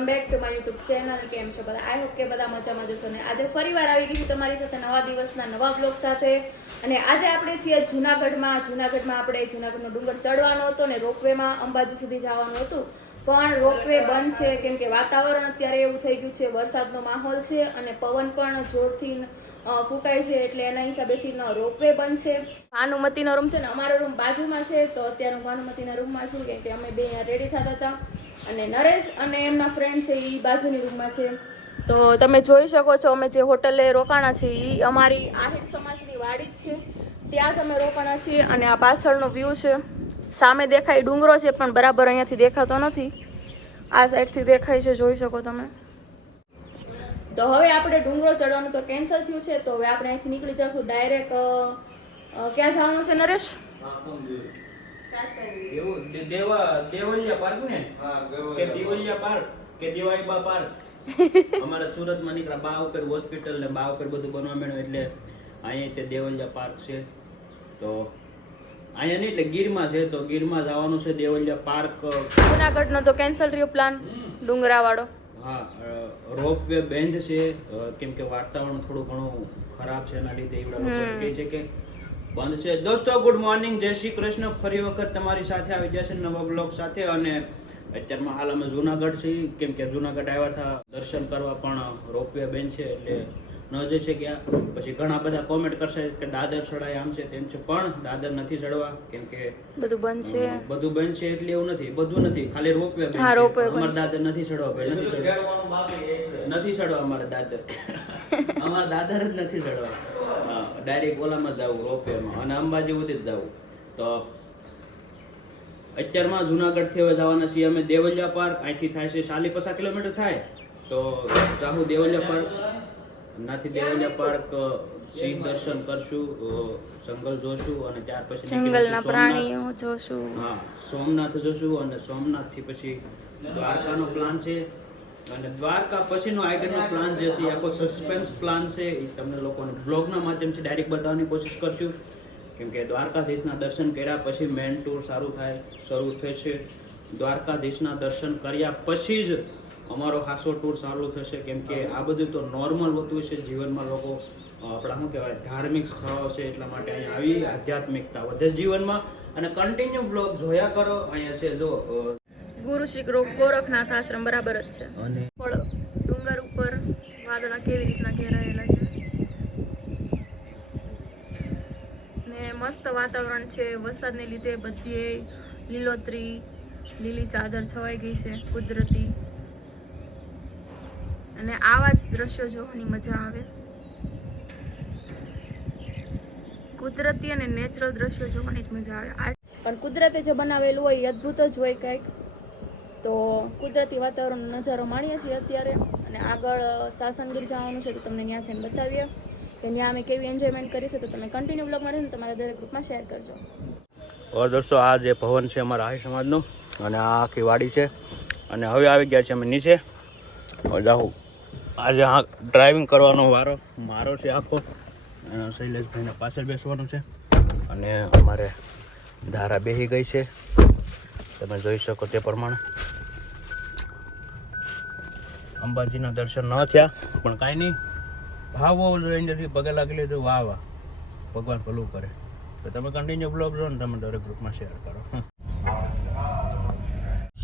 Welcome back to my YouTube channel. કેમ છો બધા? આઈ હોપ કે બધા મજામાં જશો. ને આજે ફરીવાર આવી ગઈ છું તમારી સાથે નવા દિવસના નવા બ્લોગ સાથે. અને આજે આપણે છીએ જૂનાગઢમાં આપણે જૂનાગઢનો ડુંગર ચડવાનો હતો ને રોપવેમાં અંબાજી સુધી જવાનું હતું, પણ રોપવે બંધ છે કેમ કે વાતાવરણ અત્યારે એવું થઈ ગયું છે, વરસાદનો માહોલ છે અને પવન પણ જોરથી ફૂંકાય છે, એટલે એના હિસાબેથી રોપવે બંધ છે. ભાનુમતીનો રૂમ છે ને અમારો રૂમ બાજુમાં છે, તો અત્યારે હું ભાનુમતીના રૂમમાં છું કેમ કે અમે બે અહીંયા રેડી થતા હતા અને નરેશ અને એમના ફ્રેન્ડ છે એ બાજુની રૂમમાં છે. તો તમે જોઈ શકો છો અમે જે હોટલે રોકાણા છે એ અમારી આહિર સમાજની વાડી જ છે, ત્યાં જ અમે રોકાણા છીએ. અને આ પાછળનો વ્યૂ છે, સામે દેખાય ડુંગરો છે પણ બરાબર અહીંયાથી દેખાતો નથી, આ સાઈડથી દેખાય છે, જોઈ શકો તમે. તો હવે આપણે ડુંગરો ચડવાનું તો કેન્સલ થયું છે, તો હવે આપણે અહીંથી નીકળી જશું ડાયરેક્ટ. ક્યાં જવાનું છે નરેશ? અમારા સુરતમાં નીકળ્યા બા ઉપર હોસ્પિટલ ને બા ઉપર બધું બનવા માંડ્યું, એટલે અહીંયા તે દેવલિયા પાર્ક છે. તો અહીંયા નહીં એટલે ગીરમાં છે, તો ગીરમાં જવાનું છે દેવલિયા પાર્ક. જૂનાગઢનો તો કેન્સલ રહ્યો પ્લાન, ડુંગરા વાળો. હા, રોપવે બંધ છે કેમ કે વાતાવરણ થોડું ઘણું ખરાબ છે, એના લીધે એવડા લોકો કહે છે કે બંધ છે. દોસ્તો ગુડ મોર્નિંગ, જય શ્રી કૃષ્ણ. ફરી વખત તમારી સાથે આવી ગયા છે નવા બ્લોગ સાથે. અને અત્યારમાં હાલ અમે જુનાગઢ છીએ કેમ કે જુનાગઢ આવ્યા હતા દર્શન કરવા, પણ રોપવે બંધ છે એટલે ન જઈ શક્યા. પછી ઘણા બધા કોમેન્ટ કરશે કે દાદર ચડાય આમ છે તેમ છે, પણ દાદર નથી ચડવા કેમ કે બધું બંધ છે. બધું બંધ છે એટલે એવું નથી, બધું નથી, ખાલી રોપવે બંધ છે. અમારે દાદર નથી ચડવા ભાઈ, નથી ચડવા અમારે દાદર અમારે દાદર જ નથી ચડવા. ડાયરેક્ટ ઓલામાં જવું રોપવેમાં અને અંબાજી સુધી જ જવું. તો અત્યારમાં જુનાગઢથી હવે જવાના છીએ અમે દેવલિયા પાર્ક. અહીંથી થાય છે 40-50 કિલોમીટર થાય, તો જાહુ દેવલિયા પાર્ક. નાથી દેવલિયા પાર્ક સિંહ દર્શન કરશું, જંગલ જોશું અને ત્યાર પછી જંગલના પ્રાણીઓ જોશું. હા, સોમનાથ જોશું અને સોમનાથથી પછી દ્વારકાનો પ્લાન છે. અને દ્વારકા પછીનો આગળનો પ્લાન જે છે આખો સસ્પેન્સ પ્લાન છે, એ તમને લોકોને બ્લોગના માધ્યમથી ડાયરેક્ટ બતાવવાની કોશિશ કરશું કેમ કે દ્વારકાધીશના દર્શન કર્યા પછી મેન ટૂર શરૂ થશે. દ્વારકાધીશના દર્શન કર્યા પછી જ અમારો ખાસો ટૂર ચાલુ થશે કેમ કે આ બધું તો નોર્મલ હોતું છે જીવનમાં. લોકો આપણા શું કહેવાય ધાર્મિક સ્થળો છે એટલા માટે અહીંયા આવી આધ્યાત્મિકતા વધે જીવનમાં. અને કન્ટિન્યુ બ્લોગ જોયા કરો. અહીંયા છે જો ગુરુ શ્રી ગોરખનાથ આશ્રમ બરાબર જ છે. અને ડુંગર ઉપર વાદળા કેવી રીતના ઘેરાયેલા છે ને મસ્ત વાતાવરણ છે. વરસાદને લીધે બધી લીલોતરી લીલી ચાદર છવાઈ ગઈ છે કુદરતી, અને આવા જ દ્રશ્યો જોવાની મજા આવે. કુદરતી અને નેચરલ દ્રશ્યો જોવાની જ મજા આવે. પણ કુદરતે જે બનાવેલું હોય એ અદ્ભુત જ હોય કંઈક. તો કુદરતી વાતાવરણનો નજારો માણીએ છીએ અત્યારે, અને આગળ સાસણગીર જવાનું છે તો તમને ત્યાં જઈને બતાવીએ કે ત્યાં અમે કેવી એન્જોયમેન્ટ કરી છે. તો તમે કન્ટિન્યુ બ્લોગમાં રહેશો, તમારા દરેક ગ્રુપમાં શેર કરજો. ઓર દોસ્તો, આ જે ભવન છે અમારા આહિર સમાજનું અને આ આખી વાડી છે. અને હવે આવી ગયા છે અમે નીચે જાઉં. આજે આ ડ્રાઇવિંગ કરવાનો વારો મારો છે આખો. શૈલેષભાઈને પાછળ બેસવાનું છે અને અમારે ધારા બેસી ગઈ છે, તમે જોઈ શકો તે પ્રમાણે. અંબાજીના દર્શન ન થયા પણ કાંઈ નહીં, ભાવ અંદરથી પગે લાગી લીધું. વાહ વાહ, ભગવાન ભલું કરે. તો તમે કન્ટિન્યુ બ્લોગ જો ને તમે દરેક ગ્રુપમાં શેર કરો.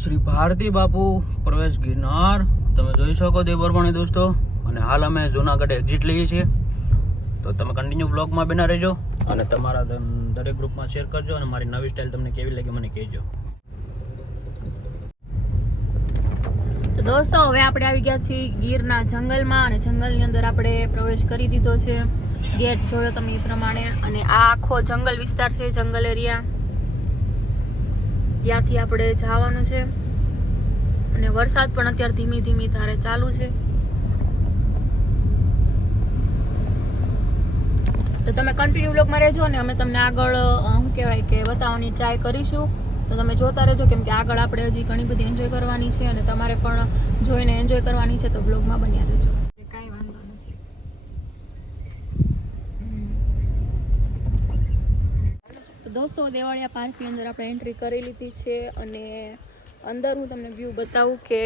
શ્રી ભારતી બાપુ પ્રવેશ ગિરનાર તમે જોઈ શકો તે પ્રમાણે દોસ્તો. અને હાલ અમે જુનાગઢ એક્ઝિટ લઈએ છીએ, તો તમે કન્ટિન્યુ બ્લોગમાં બના રહેજો અને તમારા દરેક ગ્રુપમાં શેર કરજો. અને મારી નવી સ્ટાઇલ તમને કેવી લાગી મને કહેજો. તો દોસ્તો હવે આપણે આવી ગયા છીએ ગીરના જંગલમાં, અને જંગલની અંદર આપણે પ્રવેશ કરી દીધો છે. ગેટ જોયો તમે એ પ્રમાણે. અને આ આખો જંગલ વિસ્તાર છે, જંગલ એરિયા, ત્યાંથી આપણે જવાનું છે. અને વરસાદ પણ અત્યારે ધીમી ધીમી ધારે ચાલુ છે. તો તમે કન્ટિન્યુ બ્લોગમાં રહેજો અને અમે તમને આગળ શું કહેવાય કે બતાવવાની ટ્રાય કરીશું. તો તમે જોતા રહેજો કેમ કે આગળ આપણે હજી ઘણી બધી એન્જોય કરવાની છે અને તમારે પણ જોઈને એન્જોય કરવાની છે, તો બ્લોગમાં બન્યા રહેજો. કાંઈ વાંધો નથી. તો દોસ્તો દેવાળિયા પાર્કની અંદર આપણે એન્ટ્રી કરી લીધી છે અને અંદર હું તમને વ્યૂ બતાવું કે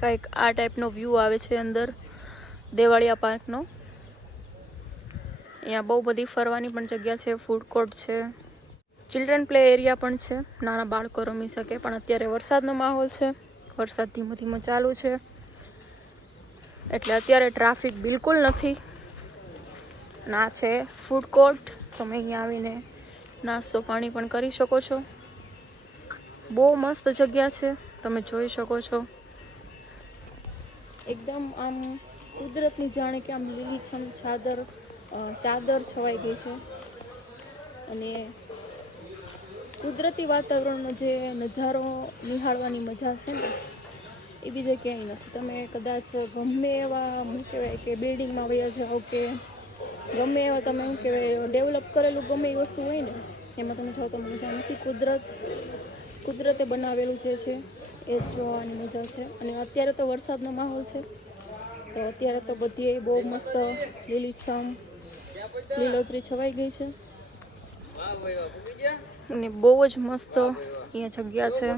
કંઈક આ ટાઈપનો વ્યૂ આવે છે અંદર દેવાળિયા પાર્કનો. અહીંયા બહુ બધી ફરવાની પણ જગ્યા છે, ફૂડ કોર્ટ છે, ચિલ્ડ્રન પ્લે એરિયા પણ છે, નાના બાળકો રમી શકે. પણ અત્યારે વરસાદનો માહોલ છે, વરસાદ ધીમો ધીમો ચાલુ છે એટલે અત્યારે ટ્રાફિક બિલકુલ નથી. ના છે ફૂડ કોર્ટ, તમે અહીંયા આવીને નાસ્તો પાણી પણ કરી શકો છો. બહુ મસ્ત જગ્યા છે, તમે જોઈ શકો છો. એકદમ આમ કુદરતની જાણે કે આમ લીલીછમ ચાદર છવાઈ ગઈ છે અને કુદરતી વાતાવરણનો જે નજારો નિહાળવાની મજા છે ને એ બીજે ક્યાંય નથી. તમે કદાચ ગમે એવા શું કહેવાય કે બિલ્ડિંગમાં વયા જાઓ કે ગમે એવા તમે શું કહેવાય ડેવલપ કરેલું ગમે એ વસ્તુ હોય ને એમાં તમે જાઓ તો મજા નથી. કુદરતે બનાવેલું જે છે એ જ જોવાની મજા છે. અને અત્યારે તો વરસાદનો માહોલ છે તો અત્યારે તો બધી બહુ મસ્ત લીલીછમ લીલોતરી છવાઈ ગઈ છે અને બહુ જ મસ્ત અહીંયા જગ્યા છે.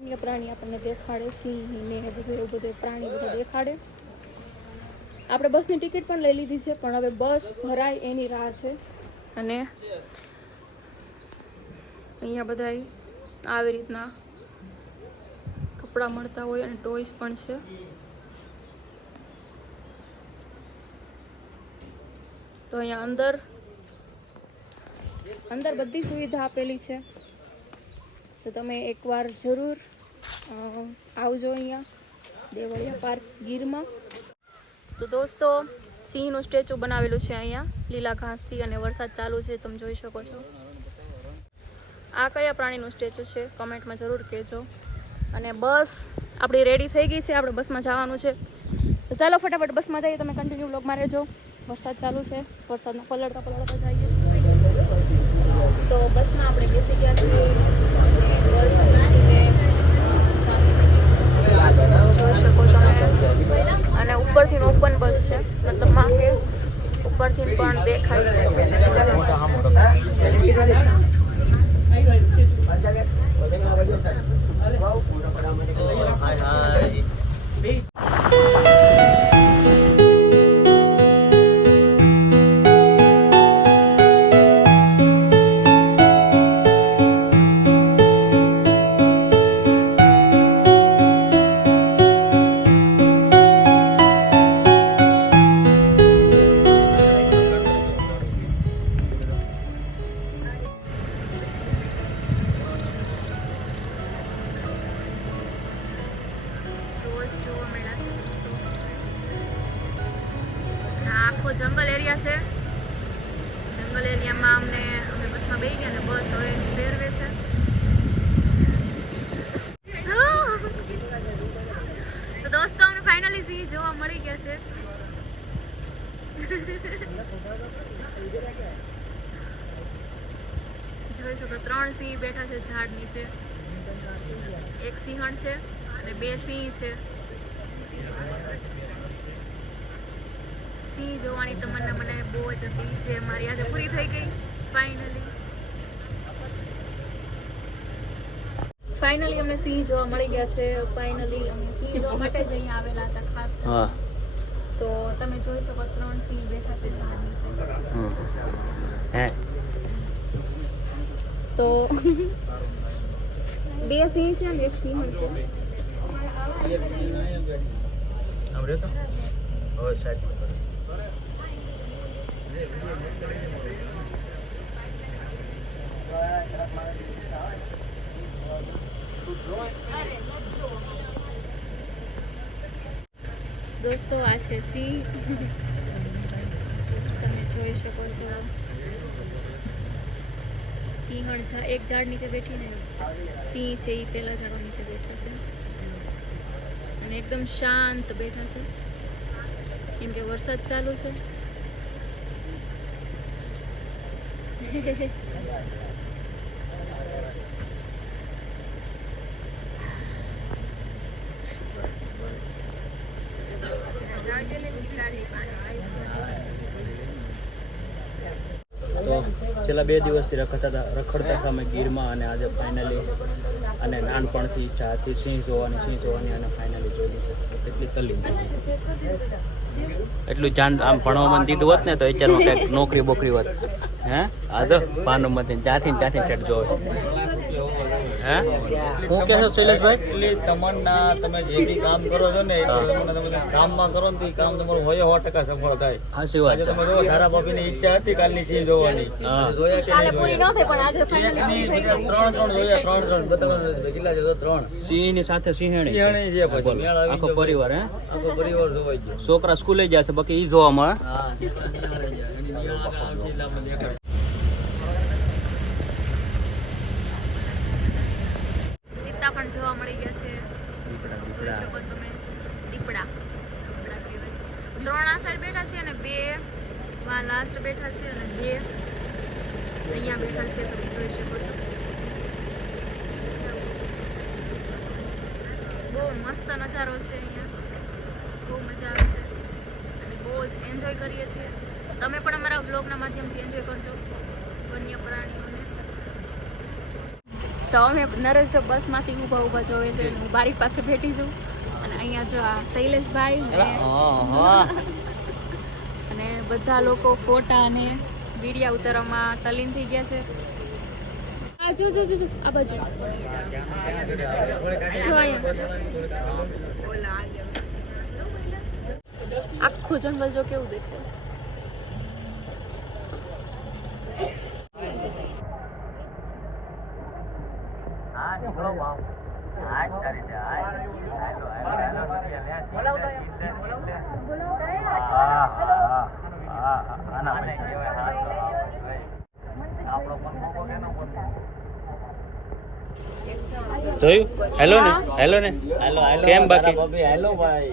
અન્ય પ્રાણી આપણને દેખાડે, સિંહ ને બધું એવું બધું પ્રાણી બધા દેખાડે. આપણે બસની ટિકિટ પણ લઈ લીધી છે પણ હવે બસ ભરાય એની રાહ છે. અને અહીંયા બધા આવી રીતના કપડાં મળતા હોય અને ટોયસ પણ છે. તો અહીંયા અંદર બધી સુવિધા આપેલી છે તો તમે એકવાર જરૂર આવજો અહીંયા દેવળિયા પાર્ક ગીરમાં. તો દોસ્તો સિંહનું સ્ટેચ્યુ બનાવેલું છે અહીંયા લીલા ઘાસથી અને વરસાદ ચાલુ છે, તમે જોઈ શકો છો. આ કયા પ્રાણીનું સ્ટેચ્યુ છે કમેન્ટમાં જરૂર કહેજો. અને બસ આપણી રેડી થઈ ગઈ છે, આપણે બસમાં જવાનું છે તો ચાલો ફટાફટ બસમાં જઈએ. તમે કન્ટિન્યુ બ્લોગમાં રહેજો. વરસાદ ચાલુ છે, વરસાદમાં પલળતા જઈએ છીએ. તો બસમાં આપણે બેસી ગયા છીએ અને બસ જોઈ શકો તમે. અને ઉપરથી ઓપન બસ છે, મતલબ માં કે ઉપરથી પણ દેખાય. જંગલ એરિયા છે. જંગલ એરિયામાં અમે બસમાં બેસી ગયા અને બસ હવે ફેરવે છે. તો દોસ્તો અમને ફાઇનલી સિંહ જોવા મળી ગયા છે. જોઈ શકો 3 સિંહ બેઠા છે ઝાડ નીચે. એક સિંહણ છે અને 2 સિંહ છે. સિંહ જોવાની તમન્ના મને બહુ જ હતી, જે મારી આજે પૂરી થઈ ગઈ ફાઇનલી અમને સિંહ જોવા મળી ગયા છે. ફાઇનલી અમે સિંહ જોવા માટે જ અહીંયા આવેલા હતા ખાસ. તો તમે જોઈ શકો 3 સિંહ બેઠા છે ઝાડ નીચે. તો 2 સિંહ છે અને 1 સિંહણ છે. દોસ્તો આ છે સિંહ, તમે જોઈ શકો છો. સિંહણ એક ઝાડ નીચે બેઠી ને સિંહ છે એ પેલા ઝાડ નીચે બેઠા છે અને એકદમ શાંત બેઠા છે કેમ કે વરસાદ ચાલુ છે. તો છેલ્લા 2 દિવસથી રખડતા હતા અમે ગીરમાં, અને આજે ફાઇનલી અને નાનપણથી ઈચ્છા હતી સિંહ જોવાની અને ફાઇનલી જોઈ લીધું. કેટલી તલ્લીન એટલું જાણ આમ ભણવામાં દીધું હોત ને તો અત્યારમાં કંઈક નોકરી બોકરી હોત. હે આ તો ભાનુમતી ત્યાંથી સેટ જોવે. હે હું કહે છો શૈલેષભાઈ? એટલી તમન્ના, તમે જે બી કામ કરો છો ને તમે કામમાં કરો ને તો એ કામ તમારું 100% સફળ થાય. સાચી વાત છે. તમે જો ધારા ભાભીની ઈચ્છા હતી કાલની સિંહ જોવાની, જોયા કે નહીં જોયા? ત્રણ જોયા, ત્રણ બતાવવાનું કેટલા છે? 3 સિંહ ની સાથે સિંહણી સિંહણી છે. પછી મેળ આવી આખો ગયો, પરિવાર. હે આખો પરિવાર જોવાઈ ગયો. છોકરા સ્કૂલે જશે બાકી ઈ જોવા મળે. હા ચિત્તા પણ જોવા મળી ગયા છે. જોઈ શકો તમે દીપડા કહેવાય. 3 આ સાઈડ બેઠા છે અને 2 વા લાસ્ટ બેઠા છે અને 2 અહીંયા બેઠા છે. તમે જોઈ શકો છો. બહુ મસ્ત નજારો છે અહીંયા, બહુ મજા આવે છે અને બહુ જ એન્જોય કરીએ છીએ. તમે પણ અમારા વ્લોગના માધ્યમથી એન્જોય કરજો વન્ય પ્રાણીઓને. તો અમે નરેશ જો બસમાંથી ઊભા જોવે છે. હું બારી પાસે બેઠી છું અને અહીંયા જો આ શૈલેષભાઈ અને બધા લોકો ફોટા અને વિડીયા ઉતારવામાં તલ્લીન થઈ ગયા છે. આ જો આ બાજુ જો અહીંયા આખું જંગલ જો કેવું દેખાય. જોયું? હેલો ને કેમ બાકી? ભાભી હેલો ભાઈ.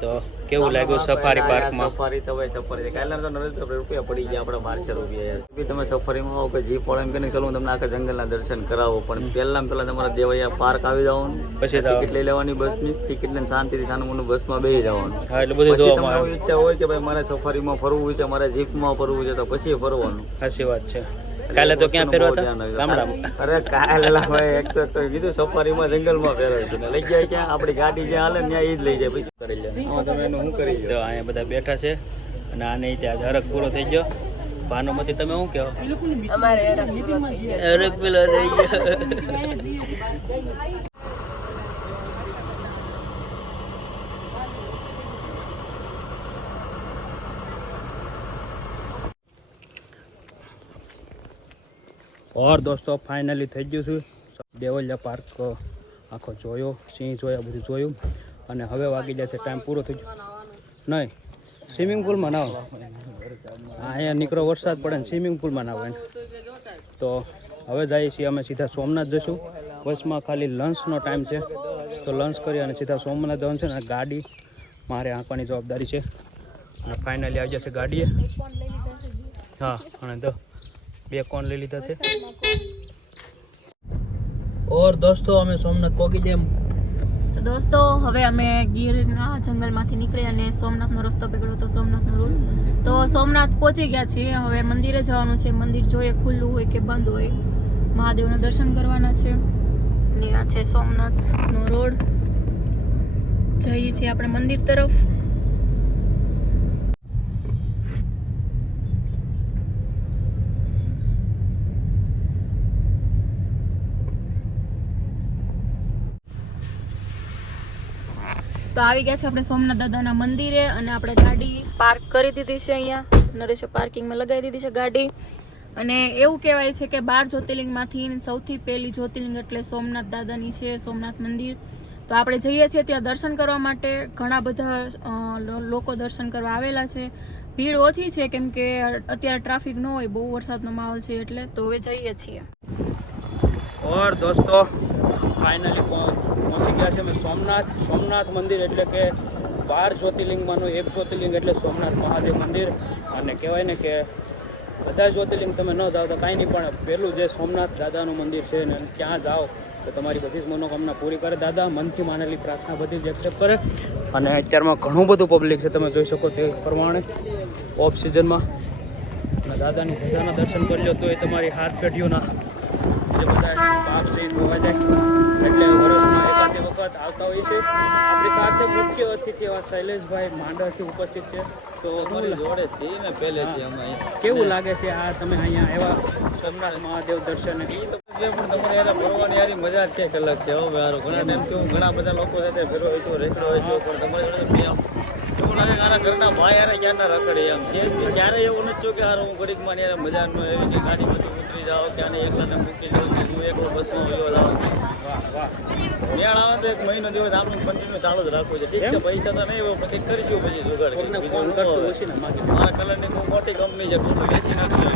તો કેવું લાગ્યું સફારી પાર્કમાં? સફારી તો ભાઈ સફારી કાલના તો નરેન્દ્ર રૂપિયા પડી ગયા આપણા 1200 રૂપિયા યાર. બી તમે સફારીમાં આવો કે જીપ વાળો એમ કે નહીં ચલો હું તમને આખા જંગલના દર્શન કરાવો, પણ પહેલા તમારા દેવૈયા પાર્ક આવી જવાનું, પછી ટિકિટ લઈ લેવાની બસની, ટિકિટ લઈને શાંતિથી સાનું બસમાં બેસી જવાનું. હા એટલે બધું પછી જોવા તમારી મળે. ઈચ્છા હોય કે ભાઈ મારે સફારીમાં ફરવું છે, મારે જીપમાં ફરવું છે, તો પછી ફરવાનું. સાચી વાત છે. કાલે તો ક્યાં ફેરવા હતા? ગામડામાં. અરે કાલે ભાઈ એક તો કીધું સફારીમાં જંગલમાં ફેરવાય છે ને લઈ જાય ક્યાં? આપણી ગાડી જ્યાં હાલે ત્યાં ઈ જ લઈ જાય. પછી કરી લે. તમે એનું શું કરી તો અહીંયા બધા બેઠા છે અને આને ત્યાં હરક પૂરો થઈ ગયો. ભાનુમતી તમે શું કહો? અમારે હરક પેલો થઈ ગયો. ઓર દોસ્તો ફાઇનલી થઈ ગયું છું. દેવલિયા પાર્ક આખો જોયો, સિંહ જોયા, બધું જોયું અને હવે વાગી જાય છે ટાઈમ પૂરો થઈ ગયો. નહીં સ્વિમિંગ પુલમાં ના હોય. અહીંયા નીકળો વરસાદ પડે ને સ્વિમિંગ પુલમાં ના હોય. તો હવે જઈએ છીએ અમે સીધા સોમનાથ જઈશું. બસમાં ખાલી લંચનો ટાઈમ છે તો લંચ કરી અને સીધા સોમનાથ જવાનું છે. અને ગાડી મારે આંકવાની જવાબદારી છે. અને ફાઇનલી આવી જશે ગાડીએ. હા અને તો 2 કોણ લઈ લીધા છે. ઓર દોસ્તો અમે સોમનાથ પહોંચી ગયા. તો દોસ્તો હવે અમે ગીરના જંગલમાંથી નીકળી અને સોમનાથનો રસ્તો પકડ્યો તો સોમનાથનો રૂટ. તો સોમનાથ પહોંચી ગયા છીએ. હવે મંદિરે જવાનું છે. મંદિર જોઈએ ખુલ્લું હોય કે બંધ હોય. મહાદેવના દર્શન કરવાના છે. ને આ છે સોમનાથનો રોડ. જઈએ છીએ આપણે મંદિર તરફ. તો આવી ગયા છે આપણે સોમનાથ દાદાના મંદિરે અને આપણે ગાડી પાર્ક કરી દીધી છે. અહીંયા નરેશે પાર્કિંગમાં લગાવી દીધી છે ગાડી. અને એવું કહેવાય છે કે 12 જ્યોતિર્લિંગમાંથી સૌથી પહેલી જ્યોતિર્લિંગ એટલે સોમનાથ દાદાની છે, સોમનાથ મંદિર. તો આપણે જઈએ છીએ ત્યાં દર્શન કરવા માટે. ઘણા બધા લોકો દર્શન કરવા આવેલા છે. ભીડ ઓછી છે કેમ કે અત્યારે ટ્રાફિક ન હોય, બહુ વરસાદનો માહોલ છે એટલે. તો હવે જઈએ છીએ. ઓર દોસ્તો ફાઇનલી પહોંચી ગયા છે અમે સોમનાથ મંદિર એટલે કે 12 જ્યોતિર્લિંગમાંનું એક જ્યોતિર્લિંગ એટલે સોમનાથ મહાદેવ મંદિર. અને કહેવાય ને કે બધા જ્યોતિર્લિંગ તમે ન જાઓ તો કાંઈ નહીં, પણ પહેલું જે સોમનાથ દાદાનું મંદિર છે ને ત્યાં જાઓ તો તમારી બધી જ મનોકામના પૂરી કરે દાદા. મનથી માનેલી પ્રાર્થના બધી જ એક્સેપ્ટ કરે. અને અત્યારમાં ઘણું બધું પબ્લિક છે, તમે જોઈ શકો તે પ્રમાણે ઓફ સિઝનમાં. અને દાદાની ધજાના દર્શન કરી લો તો એ તમારી હાથ પેઢીઓના જે બધા પાપ છે એ ધોવા જાય. એટલે વર્ષમાં એકાદી વખત આવતા હોય છે. આપણી સાથે મુખ્ય અતિથિ એવા શૈલેષભાઈ માંડરથી ઉપસ્થિત છે. તો અમારી જોડે છીએ ને પહેલેથી અમે અહીંયા. કેવું લાગે છે આ તમે અહીંયા એવા સોમનાથ મહાદેવ દર્શન એ તો જે પણ તમારે યાર ફરવાની યારી મજા જ છે એક અલગ છે. હવે યાર ઘણા ટાઈમ કેવું ઘણા બધા લોકો સાથે ફેરવો હોય તો રેકડો હોય છે પણ તમારી જોડે એવું લાગે કે આના ઘરના ભાઈ યાર ક્યારના રખડે એમ છે. ક્યારેય એવું નથી થયું કે યાર હું ઘડીકમાં યાર મજા ન એવી કે ગાડીમાંથી ઉતરી જાઓ કે આને એકલાને મૂકી જાઉં કે હું એકલો બસમાં વયો જાઉં. મેળ આવે તો એક મહિનો દિવસ આમનું કન્ટિન્યુ ચાલુ જ રાખવું છે. ઠીક છે પૈસા તો નહીં હોય પછી કરીશું પછી જુગાડ. ફોન કરતો ઓછી ને માગે. મારા કલરની બહુ મોટી કંપની છે, બેસી નાખી